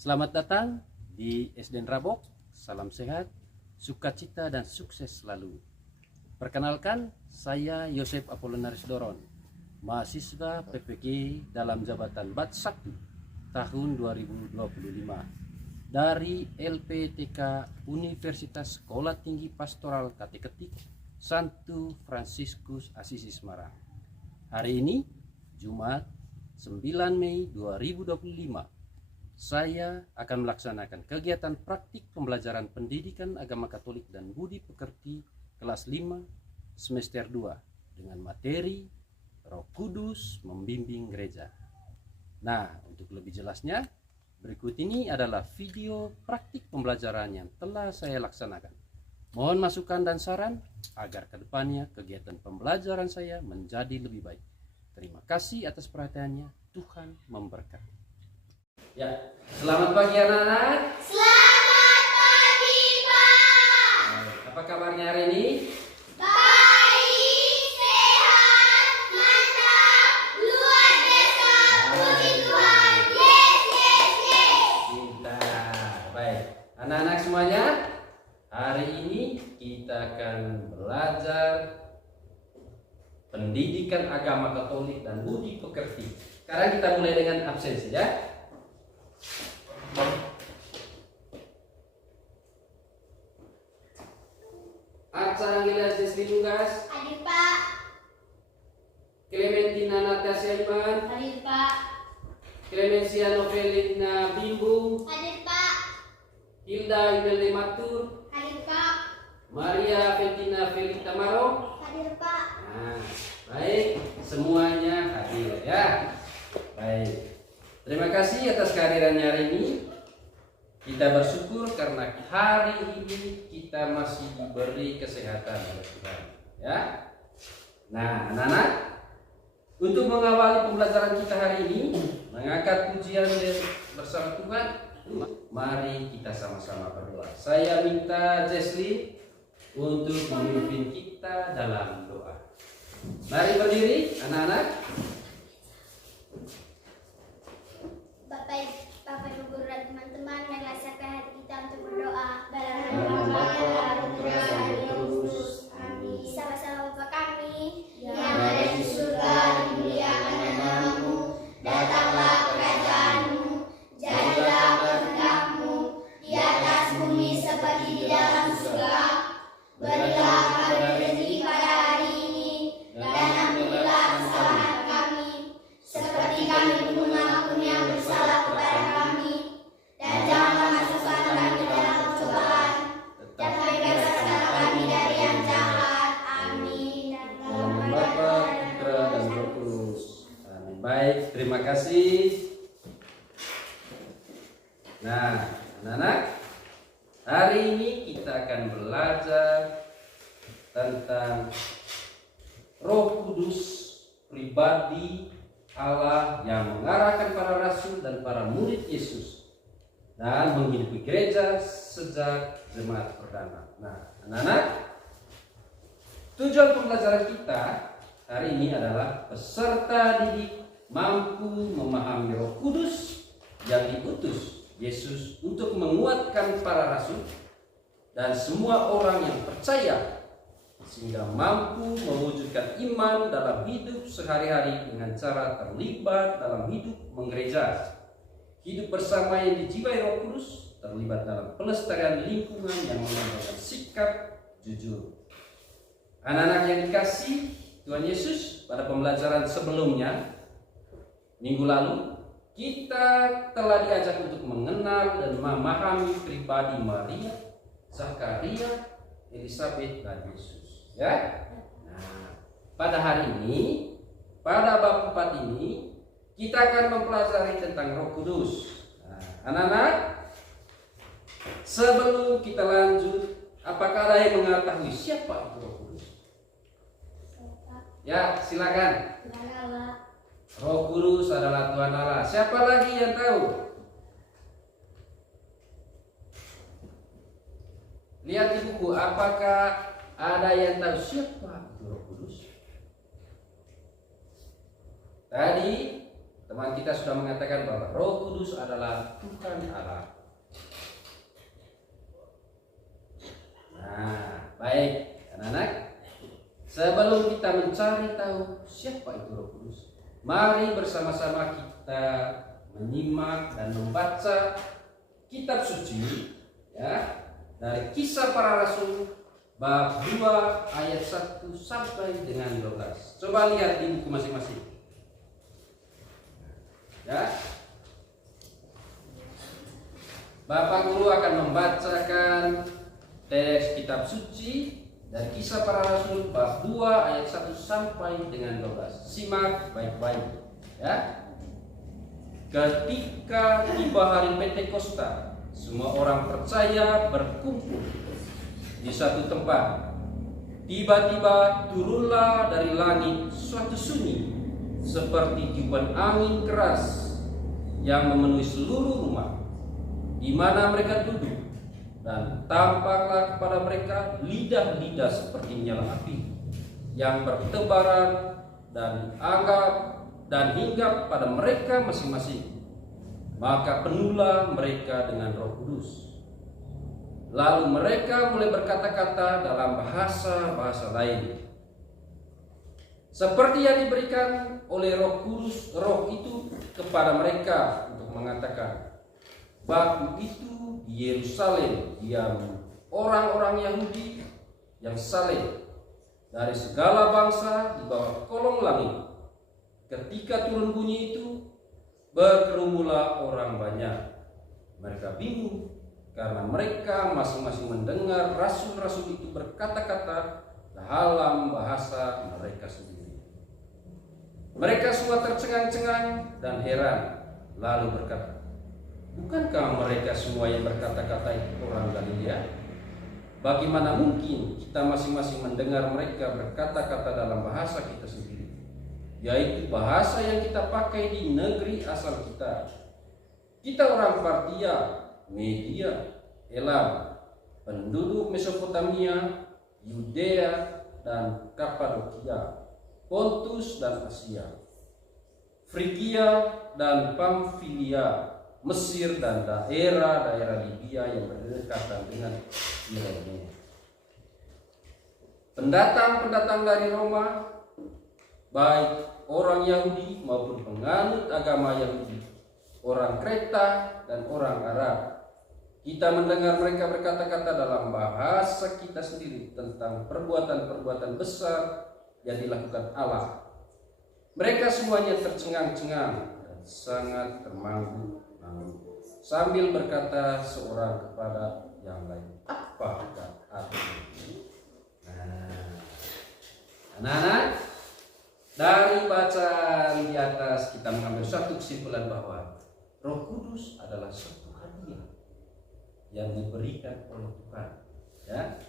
Selamat datang di SDN Rabok. Salam sehat, sukacita dan sukses selalu. Perkenalkan, saya Yosef Apollinaris Doron, mahasiswa PPG dalam jabatan Bat 1 tahun 2025 dari LPTK Universitas Sekolah Tinggi Pastoral Kateketik Santo Fransiskus Asisi Semarang. Hari ini Jumat 9 Mei 2025, saya akan melaksanakan kegiatan praktik pembelajaran pendidikan agama Katolik dan budi pekerti kelas 5 semester 2 dengan materi Roh Kudus membimbing gereja. Nah, untuk lebih jelasnya, berikut ini adalah video praktik pembelajaran yang telah saya laksanakan. Mohon masukan dan saran agar kedepannya kegiatan pembelajaran saya menjadi lebih baik. Terima kasih atas perhatiannya. Tuhan memberkati. Ya, selamat pagi anak-anak. Selamat pagi, Pak. Apa kabarnya hari ini? Baik, sehat, mantap, luar biasa, puji Tuhan. Yes, yes, yes. Pintar. Baik, anak-anak semuanya, hari ini kita akan belajar pendidikan agama Katolik dan budi pekerti. Sekarang kita mulai dengan absensi ya. Aksa Angelia Jesli Lugas, Hadir, Pak. Clementina Natasha Iman, Hadir, Pak. Clemencia Novelina Bimbu, Hadir, Pak. Hilda Imelda Matur, Hadir, Pak. Maria Feltina Felita Maro. Hadir, Pak. Nah, baik, semuanya hadir ya. Baik, terima kasih atas kehadirannya hari ini. Kita bersyukur karena hari ini kita masih diberi kesehatan oleh Tuhan ya. Nah, anak-anak, untuk mengawali pembelajaran kita hari ini, mengangkat pujian bersama Tuhan, mari kita sama-sama berdoa. Saya minta Jesli untuk memimpin kita dalam doa. Mari berdiri anak-anak. Bapak Ibu guru dan teman-teman, marilah siapkan hati kita untuk berdoa. Dalam Dalam nama Bapa, Bapa, Putra, dan Roh Kudus. Amin. Sama-sama Bapa kami yang Yang ada di surga, dimuliakan namamu, datanglah kerajaanmu, jadilah kehendak-mu di atas bumi seperti di dalam surga. Berilah kami rezeki pada hari ini, dan ampunilah kesalahan kami, seperti kami pun mengampuni yang bersalah kepada kami. Dan janganlah masukkan kami ke dalam pencobaan, tapi bebaskanlah kami dari yang jahat. Amin. Dalam nama Bapa, Putra, dan Roh Kudus. Amin. Baik, terima kasih. Nah, anak-anak, hari ini kita akan belajar tentang Roh Kudus, pribadi Allah yang mengarahkan para rasul dan para murid Yesus dan menghidupi gereja sejak jemaat perdana. Nah, anak-anak, tujuan pembelajaran kita hari ini adalah peserta didik mampu memahami Roh Kudus yang diutus Yesus untuk menguatkan para rasul dan semua orang yang percaya, sehingga mampu mewujudkan iman dalam hidup sehari-hari dengan cara terlibat dalam hidup menggereja, hidup bersama yang dijiwai Roh Kudus, terlibat dalam pelestarian lingkungan yang mengandalkan sikap jujur. Anak-anak yang dikasih Tuhan Yesus, pada pembelajaran sebelumnya minggu lalu kita telah diajak untuk mengenal dan memahami pribadi Maria, Zakaria, Elisabeth, dan Yesus. Ya. Nah, pada hari ini, pada bab 4 ini, kita akan mempelajari tentang Roh Kudus. Nah, anak-anak, sebelum kita lanjut, apakah ada yang mengetahui siapa itu Roh Kudus? Ya, silakan. Roh Kudus adalah Tuhan Allah. Siapa lagi yang tahu? Lihat di buku, apakah ada yang tahu siapa itu Roh Kudus? Tadi Teman kita sudah mengatakan bahwa Roh Kudus adalah Tuhan Allah. Nah, baik anak-anak, sebelum kita mencari tahu siapa itu Roh Kudus, mari bersama-sama kita menyimak dan membaca kitab suci ya, dari Kisah Para Rasul bab 2 ayat 1 sampai dengan 12. Coba lihat di buku masing-masing. Ya. Bapak Guru akan membacakan teks kitab suci dari Kisah Para Rasul bab 2 ayat 1 sampai dengan 12. Simak baik-baik ya. Ketika tiba hari Pentakosta, semua orang percaya berkumpul di satu tempat. Tiba-tiba turunlah dari langit suatu sunyi seperti tiupan angin keras yang memenuhi seluruh rumah di mana mereka duduk, dan tampaklah kepada mereka lidah-lidah seperti nyala api yang bertebaran dan hinggap pada mereka masing-masing. Maka penuhlah mereka dengan Roh Kudus. Lalu mereka mulai berkata-kata dalam bahasa-bahasa lain, seperti yang diberikan oleh Roh Kudus, Roh itu kepada mereka untuk mengatakan. Waktu itu di Yerusalem diam orang-orang Yahudi yang saleh dari segala bangsa di bawah kolong langit. Ketika turun bunyi itu, berkerumulah orang banyak. Mereka bingung karena mereka masing-masing mendengar rasul-rasul itu berkata-kata dalam bahasa mereka sendiri. Mereka semua tercengang-cengang dan heran, lalu berkata, bukankah mereka semua yang berkata-kata itu orang Galilea? Bagaimana mungkin kita masing-masing mendengar mereka berkata-kata dalam bahasa kita sendiri, yaitu bahasa yang kita pakai di negeri asal kita? Kita orang Partia, Media, Elam, penduduk Mesopotamia, Yudea dan Kapadokia, Pontus dan Asia, Frigia dan Pamfilia, Mesir dan daerah-daerah Libya yang berdekatan dengan Yunani. Pendatang-pendatang dari Roma, baik orang Yahudi maupun penganut agama Yahudi, orang Kreta dan orang Arab, kita mendengar mereka berkata-kata dalam bahasa kita sendiri tentang perbuatan-perbuatan besar yang dilakukan Allah. Mereka semuanya tercengang-cengang dan sangat termangu sambil berkata seorang kepada yang lain, apakah artinya? Anak-anak, dari bacaan di atas kita mengambil satu kesimpulan bahwa Roh Kudus adalah suatu hadiah yang diberikan oleh Tuhan, ya,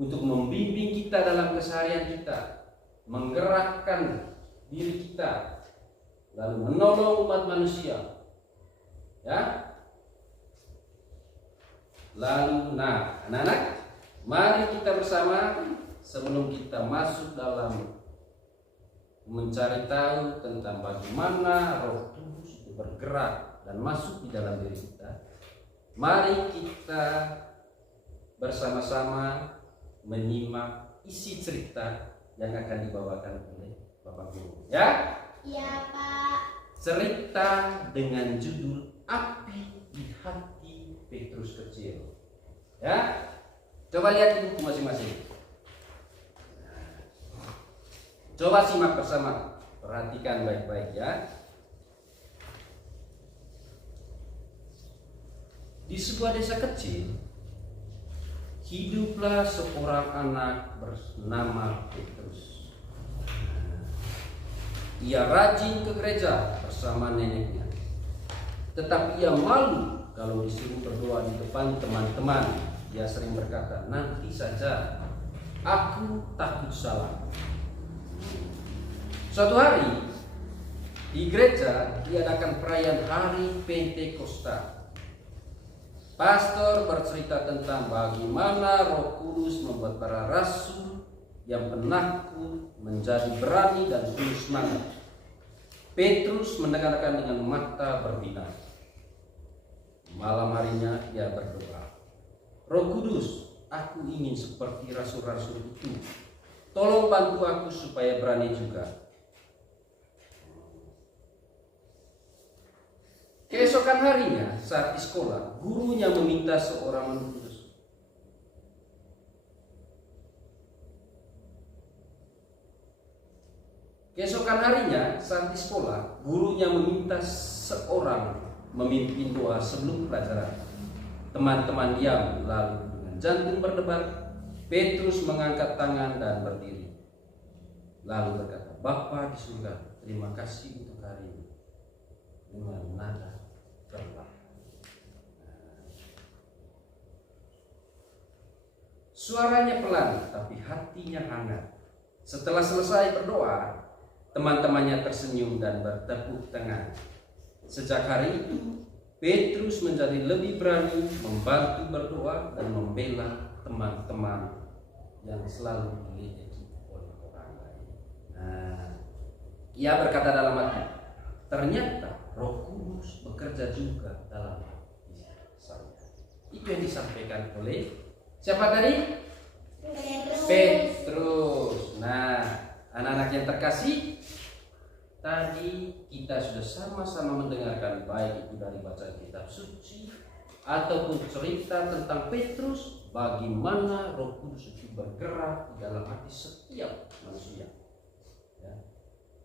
untuk membimbing kita dalam keseharian kita, menggerakkan diri kita, lalu menolong umat manusia, ya. Lalu, anak-anak, mari kita bersama sebelum kita masuk dalam mencari tahu tentang bagaimana Roh Kudus itu bergerak dan masuk di dalam diri kita, mari kita bersama-sama menyimak isi cerita yang akan dibawakan oleh Bapak Guru. Ya? Ya, Pak. Cerita dengan judul Api di Hati Petrus Kecil. Ya? Coba lihat di buku masing-masing. Coba simak bersama, perhatikan baik-baik ya. Di sebuah desa kecil, hiduplah seorang anak bernama Petrus. Ia rajin ke gereja bersama neneknya, tetapi ia malu kalau disuruh berdoa di depan teman-teman. Ia sering berkata, nanti saja, aku takut salah. Suatu hari di gereja diadakan perayaan hari Pentakosta. Pastor bercerita tentang bagaimana Roh Kudus membuat para rasul yang penakut menjadi berani dan penuh semangat. Petrus mendengarkan dengan mata berbinar. Malam harinya ia berdoa, Roh Kudus, aku ingin seperti rasul-rasul itu. Tolong bantu aku supaya berani juga. Keesokan harinya saat di sekolah, gurunya meminta seorang menulis. Keesokan harinya saat di sekolah, gurunya meminta seorang memimpin doa sebelum pelajaran. Teman-teman diam, lalu dengan jantung berdebar, Petrus mengangkat tangan dan berdiri. Lalu berkata, Bapa di surga, terima kasih untuk hari ini. Dengan nada perlahan. Suaranya pelan, tapi hatinya hangat. Setelah selesai berdoa, teman-temannya tersenyum dan bertepuk tangan. Sejak hari itu, Petrus menjadi lebih berani membantu berdoa dan membela teman-teman yang selalu diledeki oleh orang lain. Ia berkata dalam hati, ternyata Roh Kudus bekerja juga dalam hati saya. Itu yang disampaikan oleh siapa tadi? Petrus. Nah, anak-anak yang terkasih, tadi kita sudah sama-sama mendengarkan baik itu dari bacaan kitab suci ataupun cerita tentang Petrus, bagaimana Roh Kudus itu bergerak di dalam hati setiap manusia. Ya.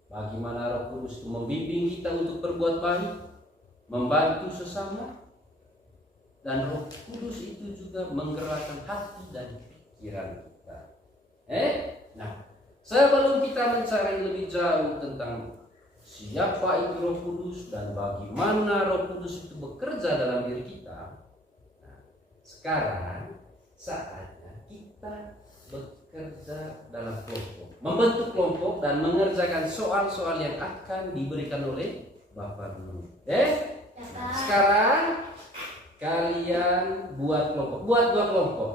Bagaimana Roh Kudus itu membimbing kita untuk berbuat baik, membantu sesama, dan Roh Kudus itu juga menggerakkan hati dan pikiran kita. Nah, sebelum kita mencari lebih jauh tentang siapa itu Roh Kudus dan bagaimana Roh Kudus itu bekerja dalam diri kita, nah, sekarang saatnya kita bekerja dalam kelompok, membentuk kelompok dan mengerjakan soal-soal yang akan diberikan oleh Bapak Guru. Sekarang kalian buat kelompok, buat 2 kelompok.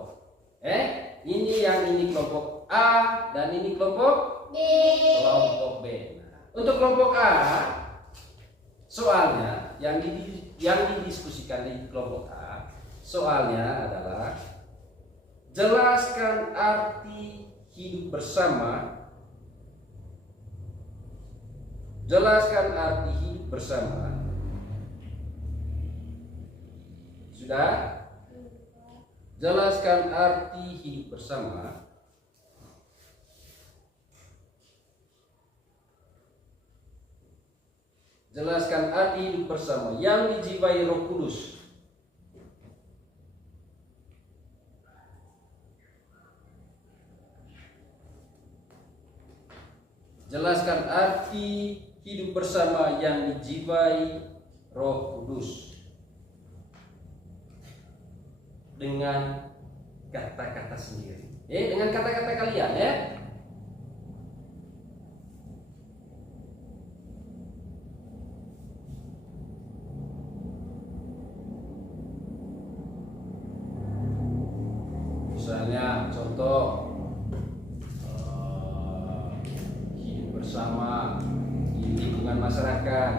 Ini kelompok A dan ini kelompok B. Kelompok B. Nah, untuk kelompok A, soalnya yang didiskusikan di kelompok A, soalnya adalah jelaskan arti hidup bersama. Jelaskan arti hidup bersama. Sudah? Jelaskan arti hidup bersama. Jelaskan arti hidup bersama yang dijiwai Roh Kudus. Jelaskan arti hidup bersama yang dijiwai Roh Kudus dengan kata-kata sendiri. Dengan kata-kata kalian ya. Misalnya contoh hidup bersama di lingkungan masyarakat.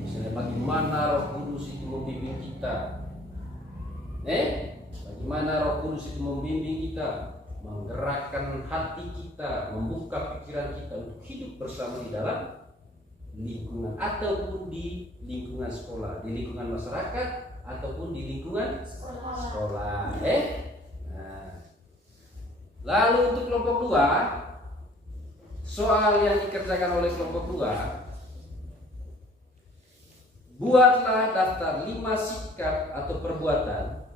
Misalnya bagaimana Roh Kudus itu membimbing kita. Bagaimana Roh Kudus itu membimbing kita, menggerakkan hati kita, membuka pikiran kita untuk hidup bersama di dalam lingkungan ataupun di lingkungan sekolah, di lingkungan masyarakat ataupun di lingkungan sekolah. Nah. Lalu untuk kelompok 2, soal yang dikerjakan oleh kelompok 2, buatlah daftar 5 sikap atau perbuatan.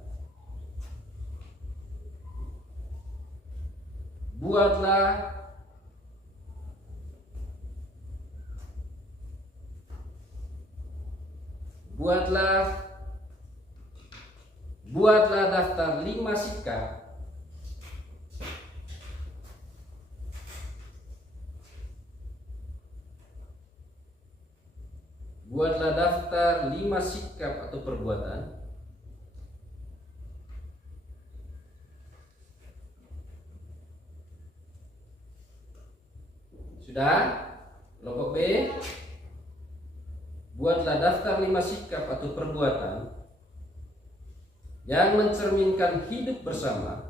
Buatlah daftar 5 sikap Buatlah daftar 5 sikap atau perbuatan sudah? Kelompok B Buatlah daftar 5 sikap atau perbuatan yang mencerminkan hidup bersama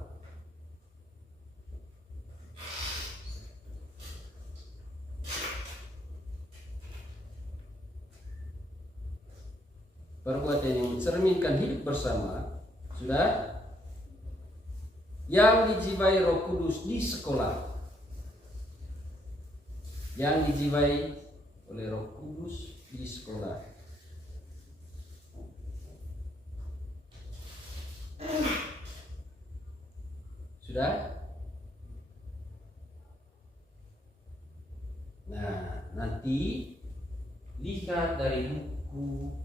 sudah, yang dijiwai Roh Kudus di sekolah, yang dijiwai oleh Roh Kudus di sekolah. Sudah? Nah, nanti lihat dari buku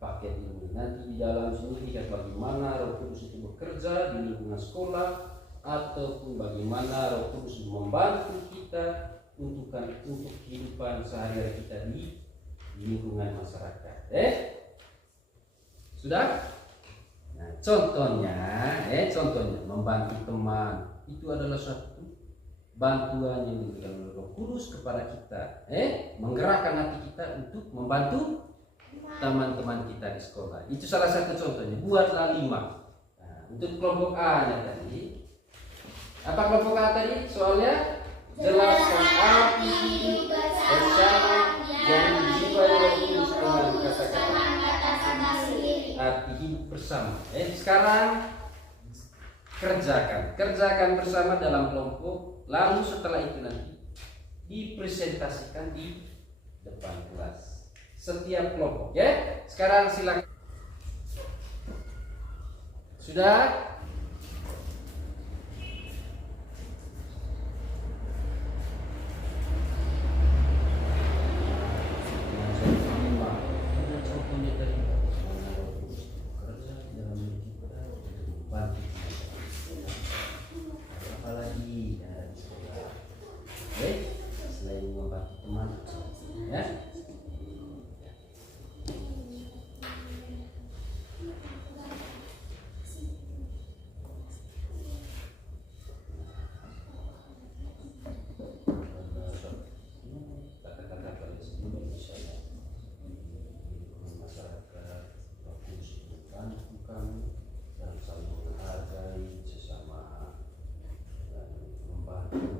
paket ini. Nanti di dalam sini lihat bagaimana Roh Kudus itu bekerja di lingkungan sekolah, ataupun bagaimana Roh Kudus membantu kita untuk kehidupan sehari-hari kita di lingkungan masyarakat. Sudah? Nah, contohnya membantu teman itu adalah satu bantuan yang diberikan oleh Roh Kudus kepada kita, menggerakkan hati kita untuk membantu teman-teman kita di sekolah. Itu salah satu contohnya. Buatlah 5. Nah, untuk kelompok A nya tadi, apa kelompok A tadi? Soalnya jelaskan arti hidup bersama yang dijiwai Roh Kudus dengan kata-kata sendiri. Arti hidup bersama. Sekarang kerjakan bersama dalam kelompok. Lalu setelah itu nanti dipresentasikan di depan kelas setiap kelompok, ya. Sekarang silakan. Sudah? Apalagi dari sekolah, selain membantu teman, ya.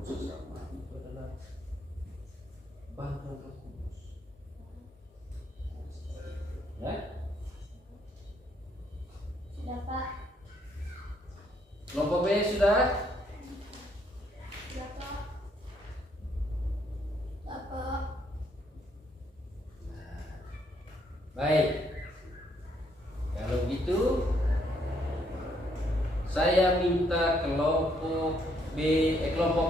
Sesama itu adalah bantuan Roh Kudus, ya. Sudah, Pak. Kelompok B sudah? Sudah, Pak. Bapak. Baik. Kalau begitu, saya minta kelompok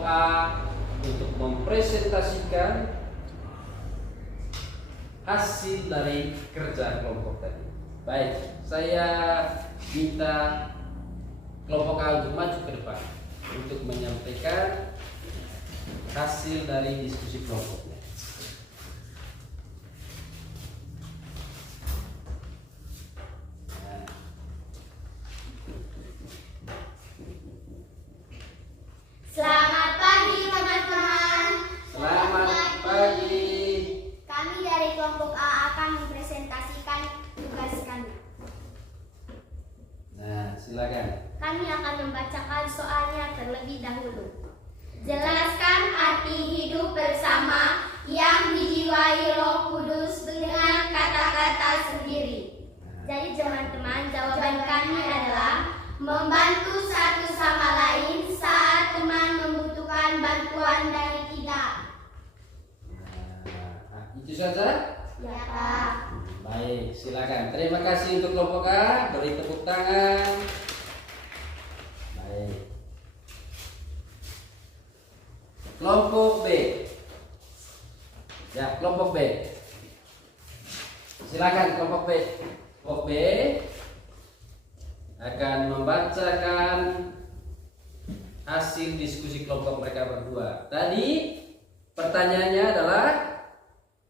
A untuk mempresentasikan hasil dari kerja kelompok tadi. Baik, saya minta kelompok A untuk maju ke depan untuk menyampaikan hasil dari diskusi kelompoknya. Selamat pagi, teman-teman. Selamat pagi. Kami dari kelompok A akan mempresentasikan tugas kami. Nah, silakan. Kami akan membacakan soalnya terlebih dahulu. Jelaskan arti hidup bersama yang dijiwai Roh Kudus dengan kata-kata sendiri. Jadi teman-teman, jawaban kami adalah membantu satu sama lain saat teman membutuhkan bantuan dari kita. Nah, itu saja? Ya, Pak. Baik, silakan. Terima kasih untuk kelompok A. Beri tepuk tangan. Baik. Kelompok B. Ya, kelompok B. Silakan kelompok B. Kelompok B akan membacakan hasil diskusi kelompok mereka berdua. Tadi pertanyaannya adalah,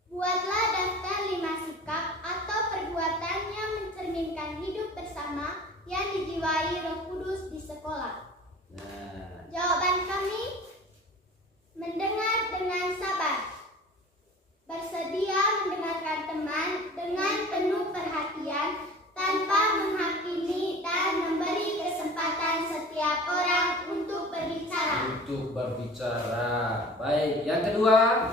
buatlah daftar 5 sikap atau perbuatan yang mencerminkan hidup bersama yang dijiwai Roh Kudus di sekolah. nah, Jawaban kami: mendengar dengan sabar, bersedia dengan penuh perhatian tanpa menghakimi dan memberi kesempatan setiap orang untuk berbicara. Untuk berbicara. Baik, yang kedua.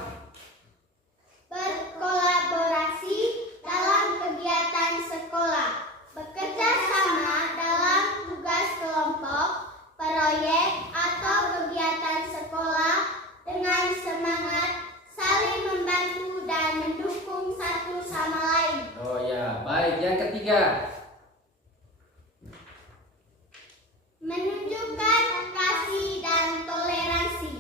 Berkolaborasi dalam kegiatan sekolah. Bekerja sama dalam tugas kelompok, proyek, atau kegiatan sekolah dengan semangat saling membantu dan mendukung satu sama lain. Oh ya, baik. Yang ketiga. Menunjukkan kasih dan toleransi.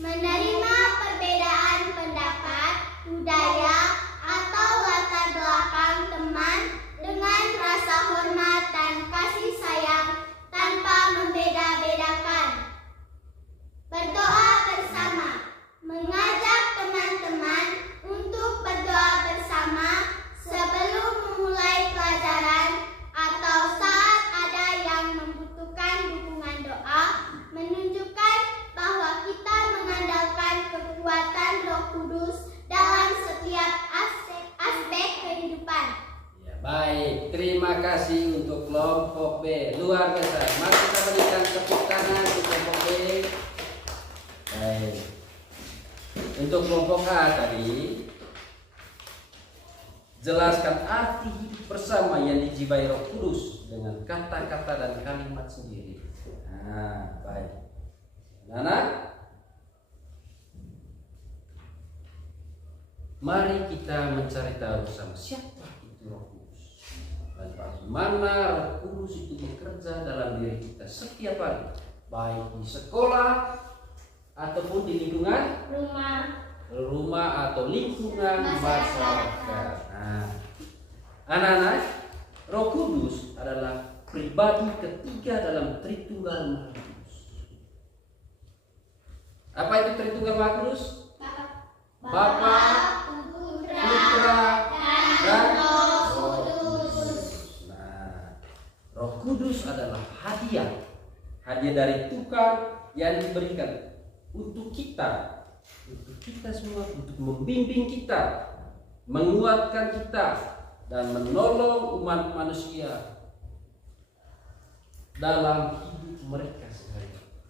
Menerima perbedaan pendapat, budaya, atau latar belakang teman dengan rasa hormat dan kasih sayang tanpa membeda-bedakan. Berdoa bersama. Mengajak teman-teman untuk berdoa bersama sebelum memulai pelajaran atau saat ada yang membutuhkan dukungan doa, menunjukkan bahwa kita mengandalkan kekuatan Roh Kudus dalam setiap aspek kehidupan. Ya, baik. Terima kasih untuk kelompok B. Luar biasa. Mari kita berikan tepuk tangan untuk kelompok B. Baik. Untuk kelompok A tadi, jelaskan arti hidup bersama yang dijiwai Roh Kudus dengan kata-kata dan kalimat sendiri. Nah, baik. Nana, mari kita mencari tahu bersama siapa itu Roh Kudus dan bagaimana Roh Kudus itu bekerja dalam diri kita setiap hari, baik di sekolah ataupun di lingkungan rumah atau lingkungan masyarakat. Nah, anak-anak, Roh Kudus adalah pribadi ketiga dalam Tritunggal Maha Kudus. Apa itu Tritunggal Maha Kudus? Bapa, Putra, dan Roh Kudus. Nah, Roh Kudus adalah hadiah dari Tuhan yang diberikan untuk kita semua, untuk membimbing kita, menguatkan kita, dan menolong umat manusia dalam hidup mereka sehari-hari.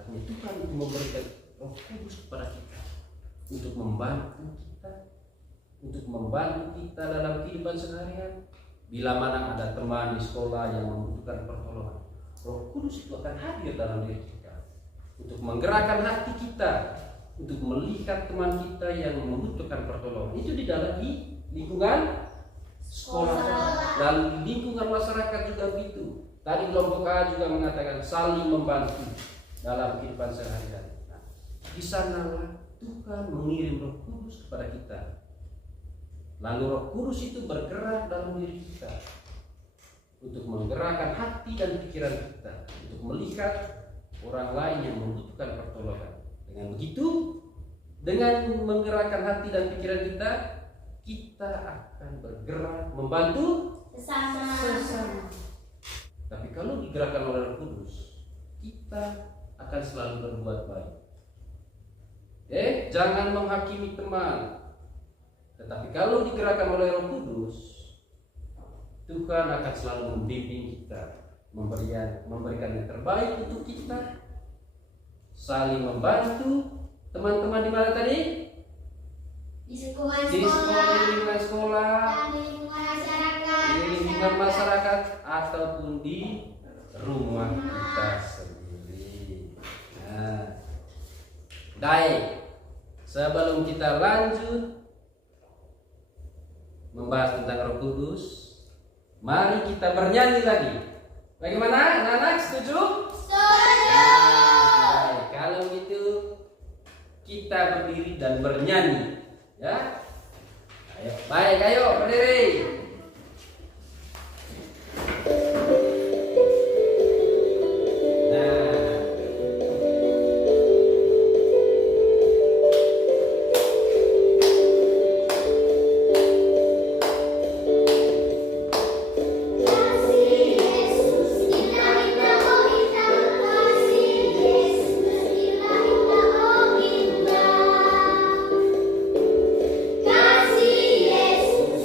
Artinya Tuhan itu memberikan Roh Kudus kepada kita untuk membantu kita dalam kehidupan sehari-hari. Bila mana ada teman di sekolah yang membutuhkan pertolongan, Roh Kudus itu akan hadir dalam diri kita untuk menggerakkan hati kita, untuk melihat teman kita yang membutuhkan pertolongan. Itu di dalam lingkungan sekolah dan lingkungan masyarakat juga begitu. Tadi kelompok A juga mengatakan saling membantu dalam kehidupan sehari-hari. Nah, di sanalah Tuhan mengirim Roh Kudus kepada kita. Lalu Roh Kudus itu bergerak dalam diri kita untuk menggerakkan hati dan pikiran kita, untuk melihat orang lain yang membutuhkan pertolongan. Dengan begitu, dengan menggerakkan hati dan pikiran kita akan bergerak membantu sesama. Tapi kalau digerakkan oleh Roh Kudus, kita akan selalu berbuat baik. Jangan menghakimi teman. Tetapi kalau digerakkan oleh Roh Kudus, Tuhan akan selalu membimbing kita, memberikan yang terbaik untuk kita, saling membantu. Teman-teman di mana tadi? Di lingkungan sekolah, di lingkungan masyarakat, ataupun di rumah kita sendiri. Nah, baik. Sebelum kita lanjut membahas tentang Roh Kudus, mari kita bernyanyi lagi. Bagaimana? Anak-anak setuju? Nah, kalau gitu kita berdiri dan bernyanyi, ya. Ayo, baik, ayo berdiri. Kasih Yesus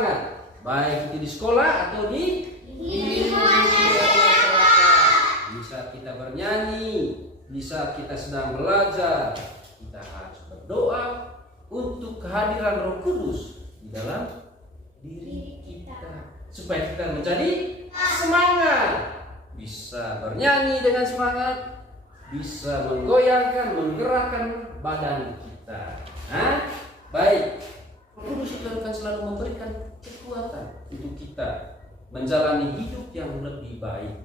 semangat, baik itu di sekolah atau di di saat kita bernyanyi, di saat kita sedang belajar. Kita harus berdoa untuk kehadiran Roh Kudus di dalam diri kita, supaya kita menjadi semangat, bisa bernyanyi dengan semangat, bisa menggoyangkan, menggerakkan badan kita. Baik, Roh Kudus itu akan selalu memberikan kekuatan untuk kita menjalani hidup yang lebih baik.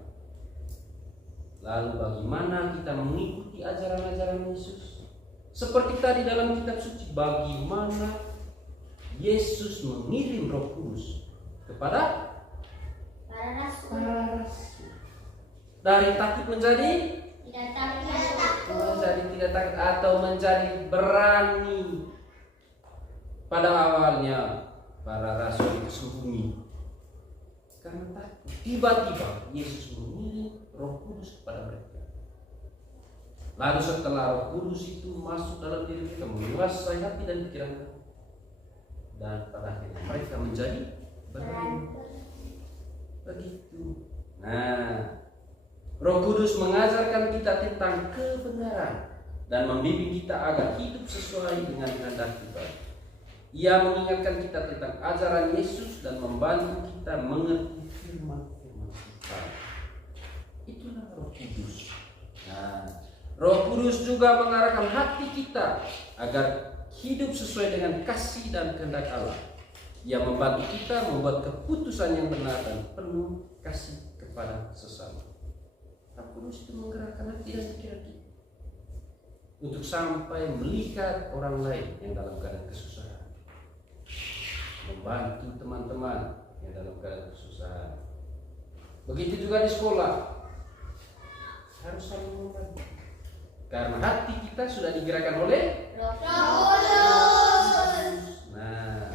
Lalu bagaimana kita mengikuti ajaran-ajaran Yesus? Seperti tadi dalam kitab suci, bagaimana Yesus mengirim Roh Kudus kepada para rasul. Dari takut menjadi Tidak takut. menjadi tidak takut, atau menjadi berani. Pada awalnya para rasul itu sembunyi karena takut. Tiba-tiba Yesus mengirim Roh Kudus kepada mereka. Lalu setelah Roh Kudus itu masuk dalam diri mereka, menguasai hati dan pikiran mereka, dan pada akhirnya mereka menjadi berani. Begitu. Nah, Roh Kudus mengajarkan kita tentang kebenaran dan membimbing kita agar hidup sesuai dengan kehendak Tuhan. Ia mengingatkan kita tentang ajaran Yesus dan membantu kita mengerti firman-firman Tuhan. Itulah Roh Kudus. Nah, Roh Kudus juga mengarahkan hati kita agar hidup sesuai dengan kasih dan kehendak Allah. Ia membantu kita membuat keputusan yang benar dan penuh kasih kepada sesama. Roh Kudus itu menggerakkan hati dan pikiran kita untuk sampai melihat orang lain yang dalam keadaan kesusahan, membantu teman-teman yang dalam keadaan kesusahan. Begitu juga di sekolah, harus saling membantu, karena hati kita sudah digerakkan oleh Roh Kudus. Nah,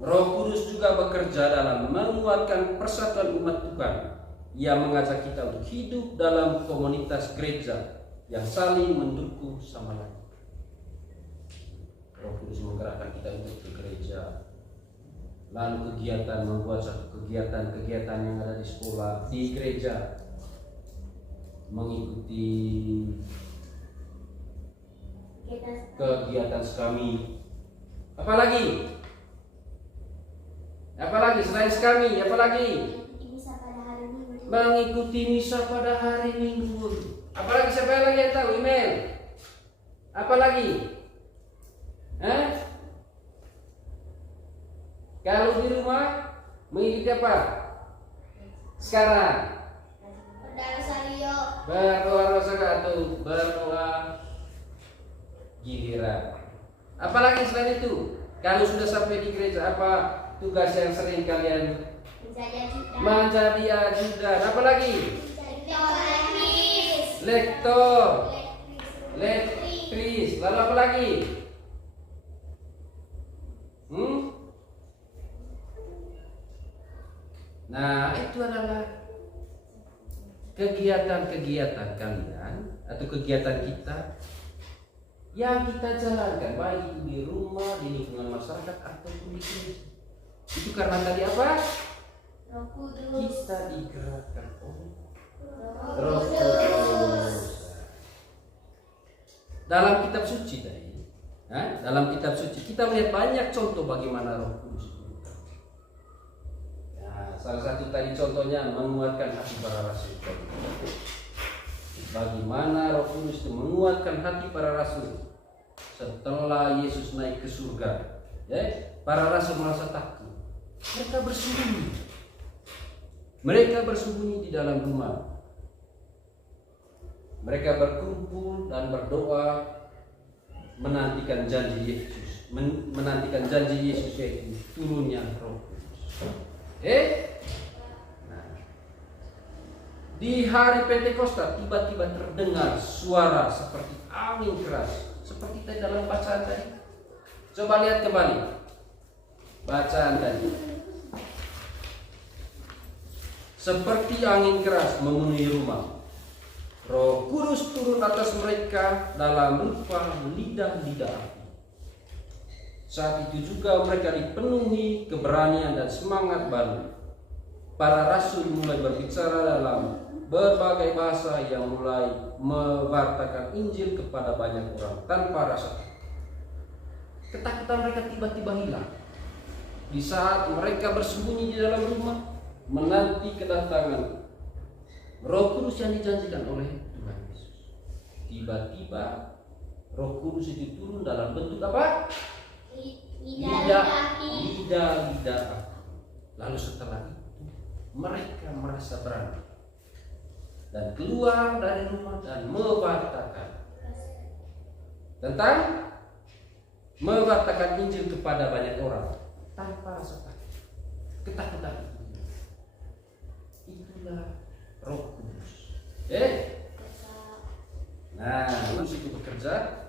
Roh Kudus juga bekerja dalam menguatkan persatuan umat Tuhan. Ia mengajak kita untuk hidup dalam komunitas gereja yang saling mendukung sama lain. Roh Kudus menggerakkan kita untuk ke gereja. Lalu kegiatan, membuat satu kegiatan yang ada di sekolah, di gereja, mengikuti kegiatan sekami. Apalagi selain sekami, apalagi mengikuti misa pada hari Minggu. Apalagi siapa lagi yang tahu? Email. Apalagi? Kalau di rumah mengikuti apa? Sekarang berdoa rosario atau berdoa giliran. Apalagi selain itu? Kalau sudah sampai di gereja, apa tugas yang sering kalian menjadi ajudan? Apalagi? Lektor, lektris. Lalu apa lagi? Nah, itu adalah kegiatan-kegiatan kalian atau kegiatan kita yang kita jalankan, baik itu di rumah, di lingkungan masyarakat ataupun di gereja. Itu karena tadi apa? Roh Kudus. Kita digerakkan oleh Roh Kudus. Dalam kitab suci tadi, dalam kitab suci kita melihat banyak contoh bagaimana Roh Kudus itu. Nah, salah satu tadi contohnya menguatkan hati para rasul. Bagaimana Roh Kudus itu menguatkan hati para rasul setelah Yesus naik ke surga. Para rasul merasa takut. Mereka bersembunyi di dalam rumah. Mereka berkumpul dan berdoa menantikan janji Yesus, menantikan janji Yesus yaitu turunnya Roh Kudus. Di hari Pentakosta tiba-tiba terdengar suara seperti angin keras, seperti tadi dalam bacaan tadi. Coba lihat kembali bacaan tadi. Seperti angin keras memenuhi rumah. Roh Kudus turun atas mereka dalam rupa lidah-lidah api. Saat itu juga mereka dipenuhi keberanian dan semangat baru. Para rasul mulai berbicara dalam berbagai bahasa yang mulai mewartakan Injil kepada banyak orang tanpa rasa takut. Ketakutan mereka tiba-tiba hilang di saat mereka bersembunyi di dalam rumah menanti kedatangan Roh Kudus yang dijanjikan oleh Tuhan Yesus. Tiba-tiba Roh Kudus itu turun dalam bentuk apa? Lidah api. Lalu setelah itu mereka merasa berani dan keluar dari rumah dan mewartakan Injil kepada banyak orang tanpa rasa takut. Ketakutan itulah Roh Kudus. Nah, Kudus itu bekerja.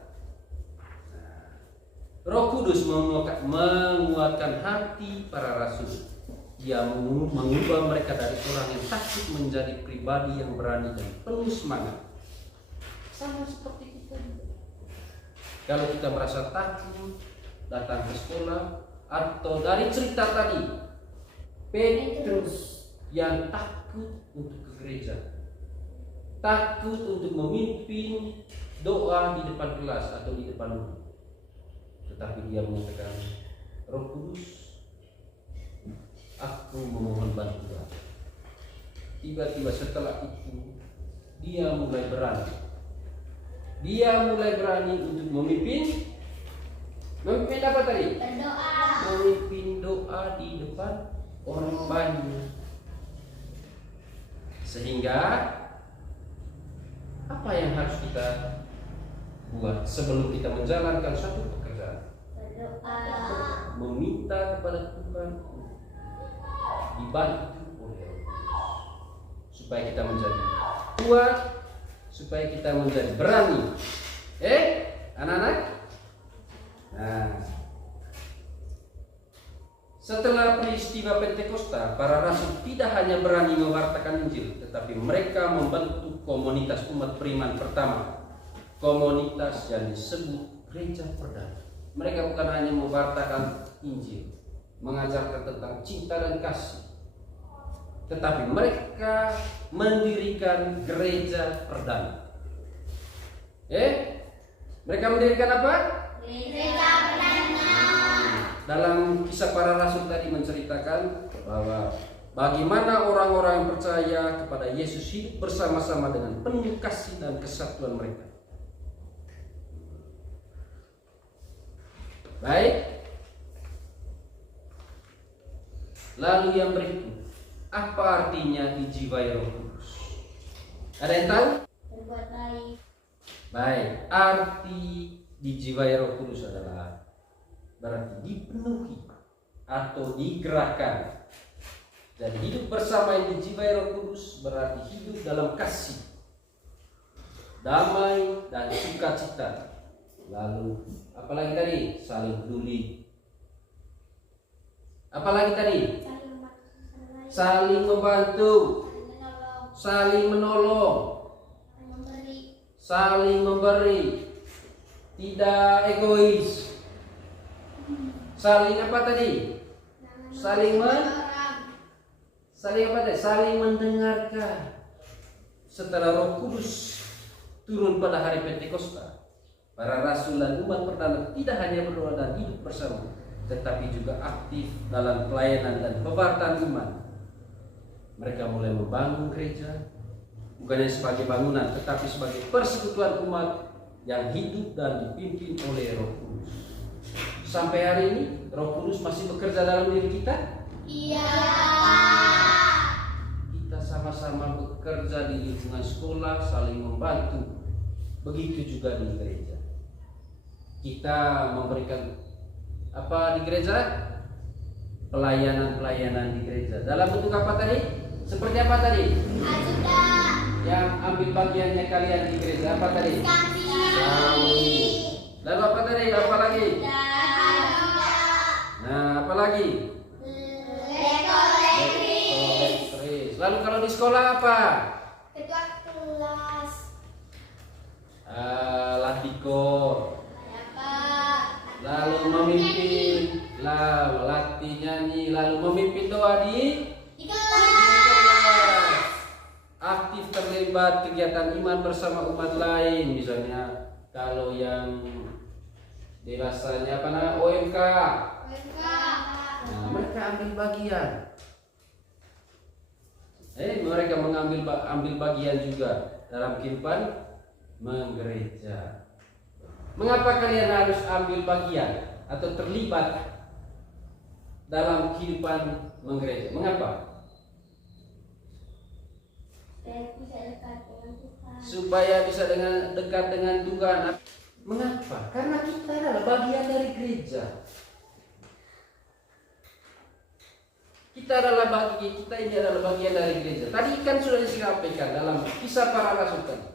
Roh Kudus menguatkan hati para rasul. Dia mengubah mereka dari orang yang takut menjadi pribadi yang berani dan penuh semangat. Sama seperti kita. Kalau kita merasa takut datang ke sekolah, atau dari cerita tadi, Petrus yang takut untuk ke gereja, takut untuk memimpin doa di depan kelas atau di depan umum. Tetapi dia mengatakan, Roh Kudus, aku memohon bantuan. Tiba-tiba setelah itu dia mulai berani. Dia mulai berani untuk memimpin apa tadi? Berdoa. Memimpin doa di depan orang banyak. Sehingga apa yang harus kita buat sebelum kita menjalankan suatu pekerjaan? Berdoa. Meminta kepada Tuhan dibantu oleh Roh Kudus supaya kita menjadi kuat, supaya kita menjadi berani. Anak-anak? Nah, setelah peristiwa Pentakosta, para rasul tidak hanya berani mewartakan Injil, tetapi mereka membentuk komunitas umat beriman pertama, komunitas yang disebut Gereja Perdana. Mereka bukan hanya mewartakan Injil, mengajarkan tentang cinta dan kasih, tetapi mereka mendirikan Gereja Perdana. Mereka mendirikan apa? Gereja Perdana. Dalam kisah para rasul tadi menceritakan bahwa bagaimana orang-orang yang percaya kepada Yesus hidup bersama-sama dengan penuh kasih dan kesatuan mereka. Baik. Lalu yang berikut, apa artinya dijiwai Roh Kudus? Ada yang tahu? Berbuat baik. Baik, arti dijiwai Roh Kudus adalah berarti dipenuhi atau digerakkan. Jadi hidup bersama yang dijiwai Roh Kudus berarti hidup dalam kasih, damai dan sukacita. Lalu apalagi tadi? Saling peduli. Apalagi tadi? Saling membantu, saling menolong, saling memberi, tidak egois. Saling apa tadi? Saling apa tadi? Saling mendengarkan. Setelah Roh Kudus turun pada hari Pentakosta, para rasul dan umat perdana tidak hanya berdoa dan hidup bersama, tetapi juga aktif dalam pelayanan dan pewartaan iman. Mereka mulai membangun gereja, bukan hanya sebagai bangunan, tetapi sebagai persekutuan umat yang hidup dan dipimpin oleh Roh Kudus. Sampai hari ini Roh Kudus masih bekerja dalam diri kita? Iya. Kita sama-sama bekerja di lingkungan sekolah, saling membantu. Begitu juga di gereja. Kita memberikan apa di gereja? Pelayanan-pelayanan di gereja. Dalam bentuk apa tadi? Seperti apa tadi? Ajuda. Yang ambil bagiannya kalian di gereja apa tadi? Kami. Lalu apa tadi? Apa lagi? Nah, apa lagi? Lektoris. Lalu kalau di sekolah apa? Ketua kelas. Latiko. Apa? Lalu memimpin memimpin, melatih nyanyi, lalu memimpin doa di kelas. aktif terlibat kegiatan iman bersama umat lain, misalnya kalau yang dirasanya apa namanya OMK, nah, mereka ambil bagian. Mereka ambil bagian juga dalam kehidupan menggereja. Mengapa kalian harus ambil bagian atau terlibat dalam kehidupan menggereja? Mengapa? Supaya bisa dekat dengan Tuhan. Mengapa? Karena kita adalah bagian dari gereja. Kita ini adalah bagian dari gereja. Tadi kan sudah disampaikan dalam Kisah Para Rasul tadi.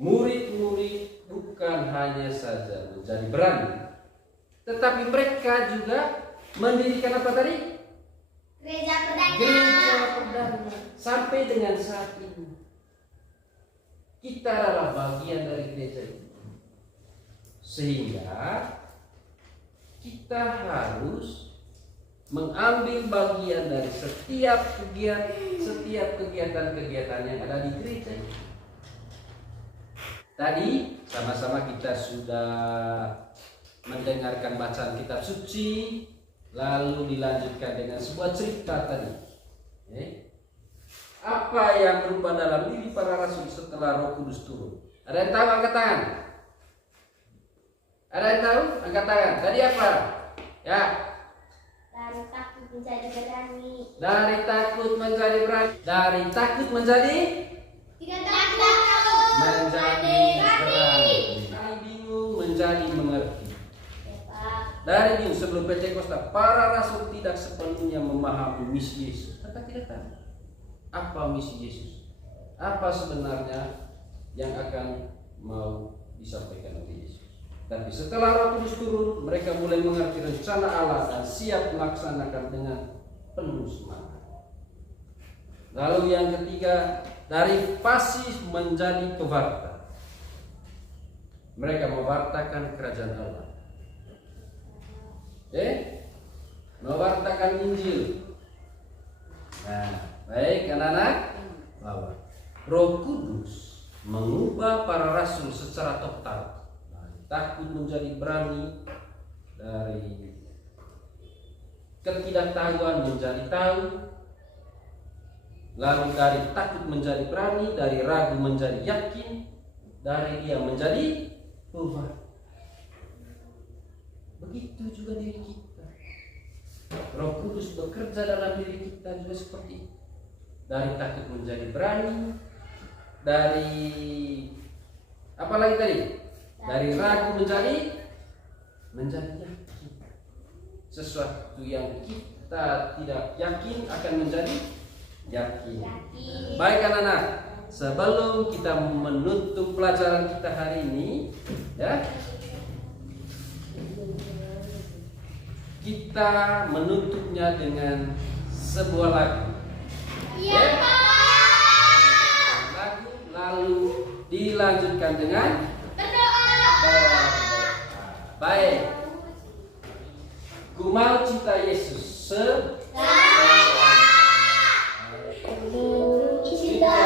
Murid-murid bukan hanya saja menjadi berani, tetapi mereka juga mendirikan apa tadi? Gereja perdana. Gereja perdana. Sampai dengan saat ini kita adalah bagian dari gereja ini. Sehingga kita harus mengambil bagian dari setiap kegiatan-kegiatan yang ada di gereja ini. Tadi sama-sama kita sudah mendengarkan bacaan kitab suci, lalu dilanjutkan dengan sebuah cerita tadi. Apa yang berupa dalam diri para rasul setelah Roh Kudus turun? Ada yang tahu? Angkat tangan. Ada yang tahu? Angkat tangan. Tadi apa? Ya. Dari takut menjadi berani. Dari takut menjadi berani. Dari takut menjadi Tidak takut menjadi berani. Dari bingung menjadi mengerti. Dari bingung sebelum Pentakosta, para rasul tidak sepenuhnya memahami misi Yesus. Mereka tidak tahu apa misi Yesus. Apa sebenarnya yang akan mau disampaikan oleh Yesus. Tapi setelah Roh Kudus turun, mereka mulai mengerti rencana Allah dan siap melaksanakan dengan penuh semangat. Lalu yang ketiga, dari pasif menjadi pewarta. Mereka mewartakan kerajaan Allah. Mewartakan Injil. Nah, baik anak-anak, bahwa Roh Kudus mengubah para rasul secara total. Dari takut menjadi berani, dari ketidaktahuan menjadi tahu, lalu dari takut menjadi berani, dari ragu menjadi yakin, dari diam menjadi pewarta. Begitu juga diri kita. Roh Kudus bekerja dalam diri kita juga seperti itu. Dari takut menjadi berani, dari apa lagi tadi? Dari ragu menjadi yakin. Sesuatu yang kita tidak yakin akan menjadi yakin. Baik anak-anak, sebelum kita menutup pelajaran kita hari ini, ya, kita menutupnya dengan sebuah lagu. Iya, Pak. Lagu lalu dilanjutkan dengan Berdoa. Baik. Ku mau cinta Yesus Cinta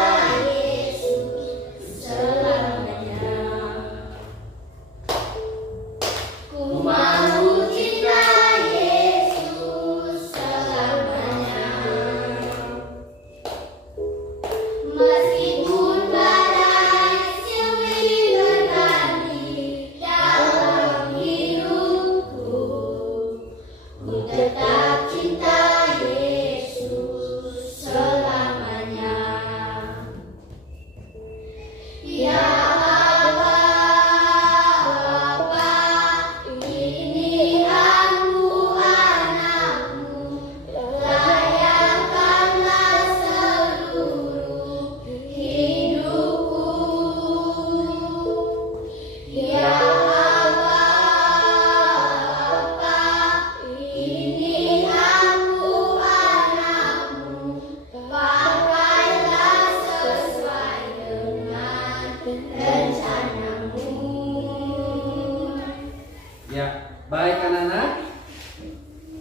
Yesus selamanya. Ku mau cinta Yesus selamanya. Meskipun badai silih berganti dalam hidupku, ku tetap cinta Yesus. Baik anak-anak,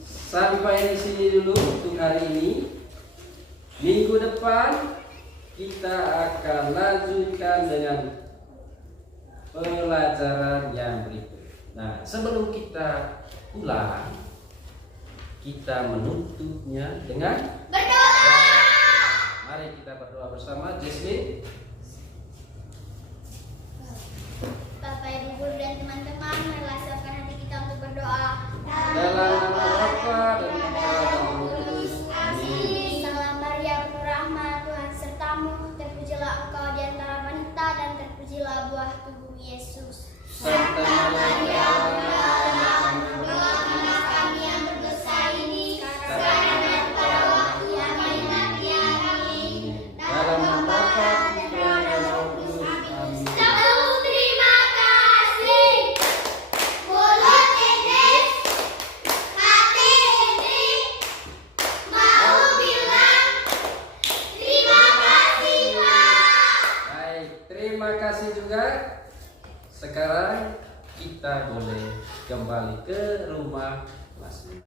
sampai di sini dulu untuk hari ini. Minggu depan kita akan lanjutkan dengan pelajaran yang berikut. Nah, sebelum kita pulang, kita menutupnya dengan Berdoa. mari kita berdoa bersama. Jesslyn. Bapak, Ibu, Guru, dan teman-teman, marilah siapkan hati kita untuk berdoa. Dalam nama Bapa dan Putra dan Roh Kudus. Amin. Salam Maria, penuh rahmat, Tuhan sertamu. Terpujilah engkau di antara wanita dan terpujilah buah tubuh Yesus. Santa Maria, doakanlah kami yang berdosa ini sekarang dan pada waktu yang kami nanti. Amin. dalam nama Bapa, Putra dan Roh Kudus. Amin. Terima kasih. Mulut Inggris, hati Inggris, mau bilang terima kasih, Pak. Baik, terima kasih juga. Sekarang kita boleh kembali ke rumah masing-masing.